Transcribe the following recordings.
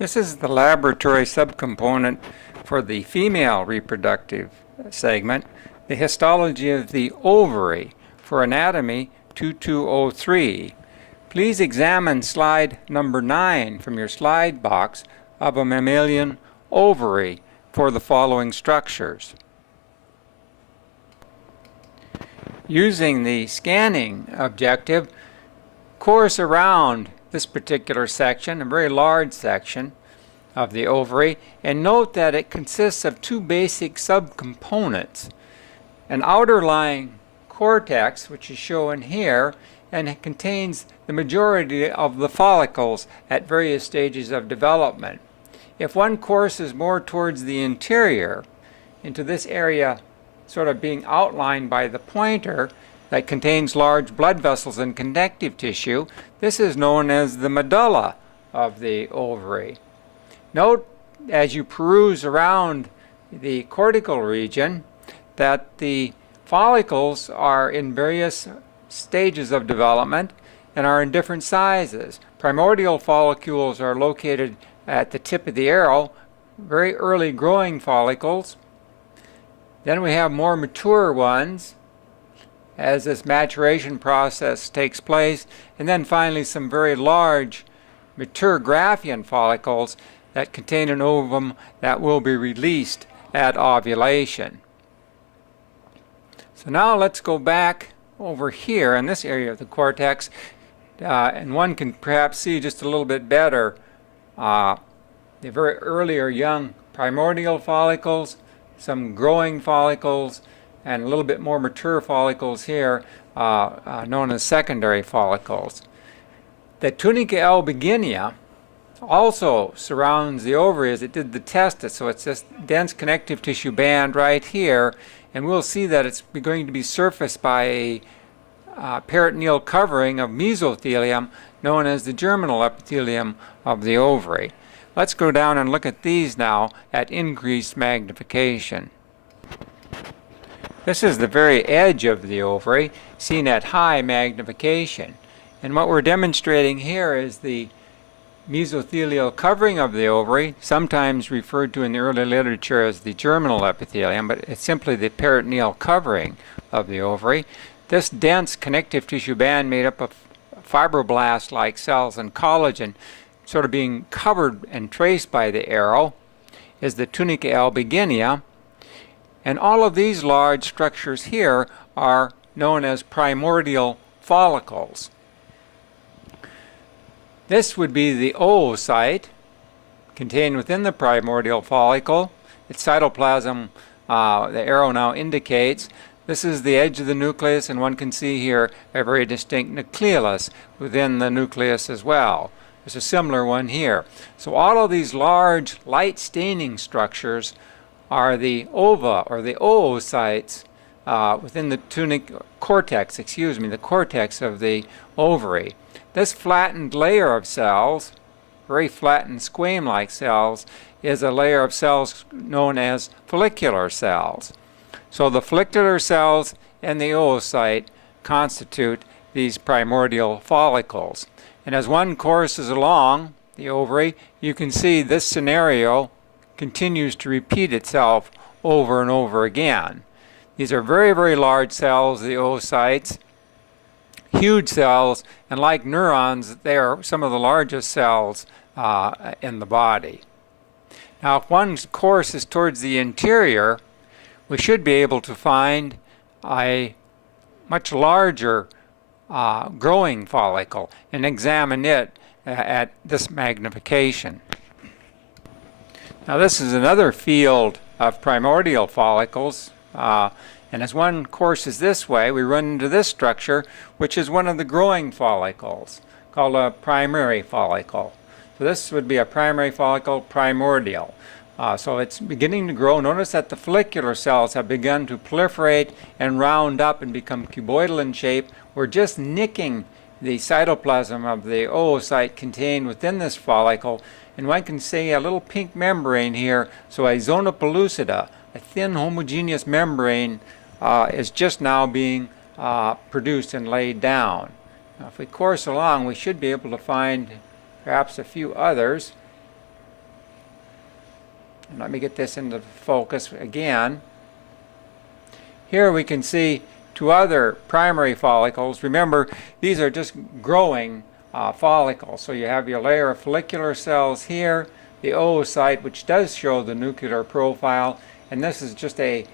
This is the laboratory subcomponent for the female reproductive segment, the histology of the ovary for anatomy 2203. Please examine slide number 9 from your slide box of a mammalian ovary for the following structures. Using the scanning objective, course around this particular section, a very large section of the ovary, and note that it consists of two basic subcomponents. An outer lying cortex, which is shown here, and it contains the majority of the follicles at various stages of development. If one courses more towards the interior, into this area sort of being outlined by the pointer, that contains large blood vessels and connective tissue, this is known as the medulla of the ovary. Note as you peruse around the cortical region that the follicles are in various stages of development and are in different sizes. Primordial follicles are located at the tip of the arrow, very early growing follicles. Then we have more mature ones as this maturation process takes place, and then finally some very large mature Graafian follicles that contain an ovum that will be released at ovulation. So now let's go back over here in this area of the cortex, and one can perhaps see just a little bit better the very early or young primordial follicles, some growing follicles, and a little bit more mature follicles here known as secondary follicles. The tunica albuginea also surrounds the ovary as it did the testis, so it's this dense connective tissue band right here, and we'll see that it's going to be surfaced by a peritoneal covering of mesothelium known as the germinal epithelium of the ovary. Let's go down and look at these now at increased magnification. This is the very edge of the ovary seen at high magnification. And what we're demonstrating here is the mesothelial covering of the ovary, sometimes referred to in the early literature as the germinal epithelium, but it's simply the peritoneal covering of the ovary. This dense connective tissue band made up of fibroblast-like cells and collagen, sort of being covered and traced by the arrow, is the tunica albuginea. And all of these large structures here are known as primordial follicles. This would be the oocyte contained within the primordial follicle. Its cytoplasm, the arrow now indicates. This is the edge of the nucleus, and one can see here a very distinct nucleolus within the nucleus as well. There's a similar one here. So all of these large light staining structures are the ova, or the oocytes, within the the cortex of the ovary. This flattened layer of cells, very flattened squame-like cells, is a layer of cells known as follicular cells. So the follicular cells and the oocyte constitute these primordial follicles. And as one courses along the ovary, you can see this scenario continues to repeat itself over and over again. These are very, very large cells, the oocytes, huge cells, and like neurons, they are some of the largest cells in the body. Now, if one's course is towards the interior, we should be able to find a much larger growing follicle and examine it at this magnification. Now, this is another field of primordial follicles, and as one courses this way, we run into this structure, which is one of the growing follicles, called a primary follicle. So this would be a primary follicle, primordial. So it's beginning to grow. Notice that the follicular cells have begun to proliferate and round up and become cuboidal in shape. We're just nicking the cytoplasm of the oocyte contained within this follicle, and one can see a little pink membrane here. So a zona pellucida, a thin homogeneous membrane, is just now being produced and laid down. Now, if we course along, we should be able to find perhaps a few others. And let me get this into focus again. Here we can see two other primary follicles. Remember, these are just growing follicles. So you have your layer of follicular cells here, the oocyte, which does show the nuclear profile, and this is just a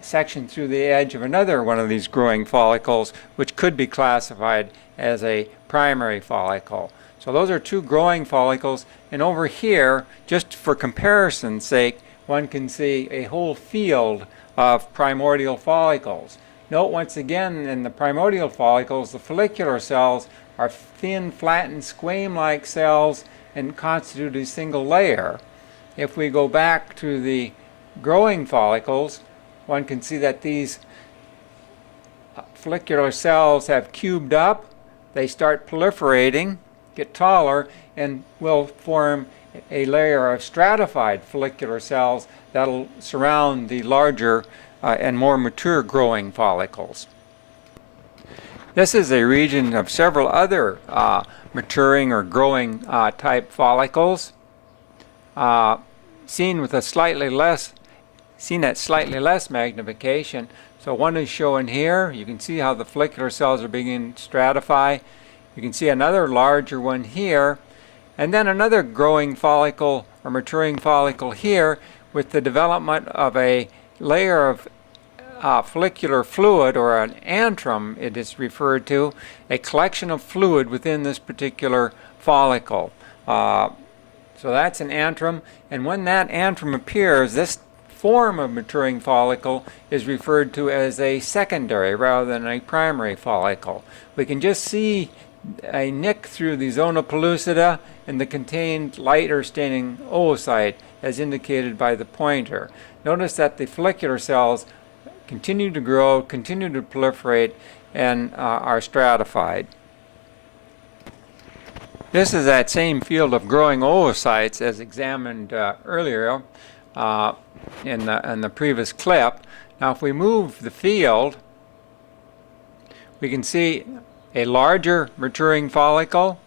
section through the edge of another one of these growing follicles, which could be classified as a primary follicle. So those are two growing follicles, and over here, just for comparison's sake, one can see a whole field of primordial follicles. Note once again, in the primordial follicles, the follicular cells are thin, flattened, squame-like cells and constitute a single layer. If we go back to the growing follicles, one can see that these follicular cells have cubed up. They start proliferating, get taller, and will form a layer of stratified follicular cells that'll surround the larger and more mature growing follicles. This is a region of several other maturing or growing type follicles, seen at slightly less magnification. So one is shown here. You can see how the follicular cells are beginning to stratify. You can see another larger one here, and then another growing follicle or maturing follicle here with the development of a layer of follicular fluid, or an antrum it is referred to, a collection of fluid within this particular follicle. So that's an antrum, and when that antrum appears, this form of maturing follicle is referred to as a secondary rather than a primary follicle. We can just see a nick through the zona pellucida and the contained lighter staining oocyte as indicated by the pointer. Notice that the follicular cells continue to grow, continue to proliferate, and are stratified. This is that same field of growing oocytes as examined earlier in the previous clip. Now if we move the field, we can see a larger maturing follicle,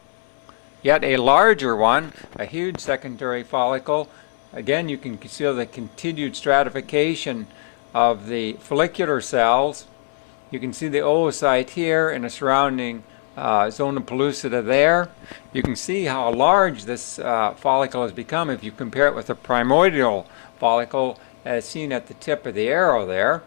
yet a larger one, a huge secondary follicle. Again, you can see the continued stratification of the follicular cells. You can see the oocyte here and a surrounding zona pellucida there. You can see how large this follicle has become if you compare it with the primordial follicle as seen at the tip of the arrow there.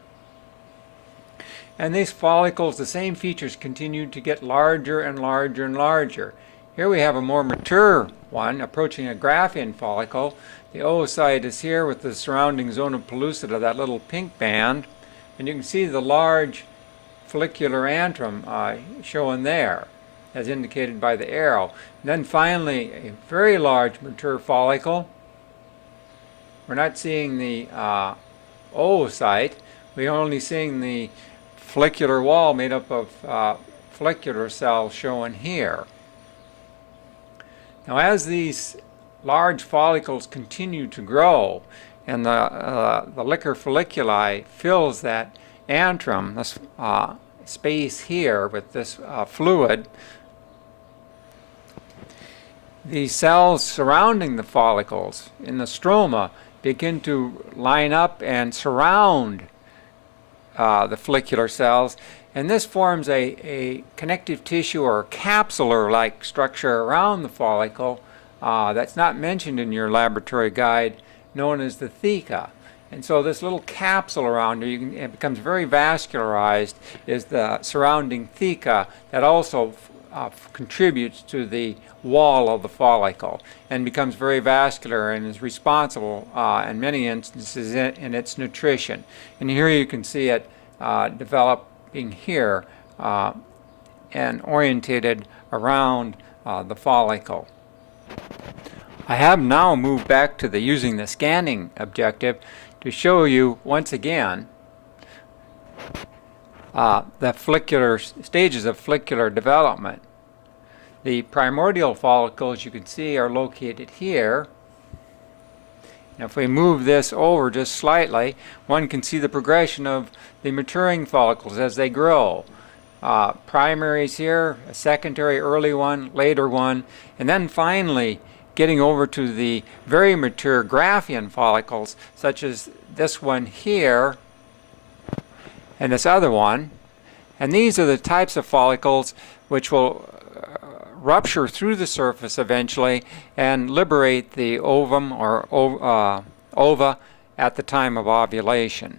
And these follicles, the same features continue to get larger and larger and larger. Here we have a more mature one approaching a Graafian follicle. The oocyte is here with the surrounding zona pellucida, that little pink band, and you can see the large follicular antrum shown there as indicated by the arrow. And then finally a very large mature follicle. We're not seeing the oocyte, we're only seeing the follicular wall made up of follicular cells shown here. Now as these large follicles continue to grow and the liquor folliculi fills that antrum, this space here with this fluid, the cells surrounding the follicles in the stroma begin to line up and surround the follicular cells, and this forms a connective tissue or capsular-like structure around the follicle that's not mentioned in your laboratory guide, known as the theca. And so this little capsule around it, it becomes very vascularized, is the surrounding theca that also contributes to the wall of the follicle and becomes very vascular and is responsible in many instances in its nutrition. And here you can see it developing here and orientated around the follicle. I have now moved back to using the scanning objective to show you once again the follicular stages of follicular development. The primordial follicles, you can see, are located here. Now if we move this over just slightly, one can see the progression of the maturing follicles as they grow. Primaries here, a secondary early one, later one, and then finally getting over to the very mature Graafian follicles, such as this one here and this other one. And these are the types of follicles which will rupture through the surface eventually and liberate the ovum or ova at the time of ovulation.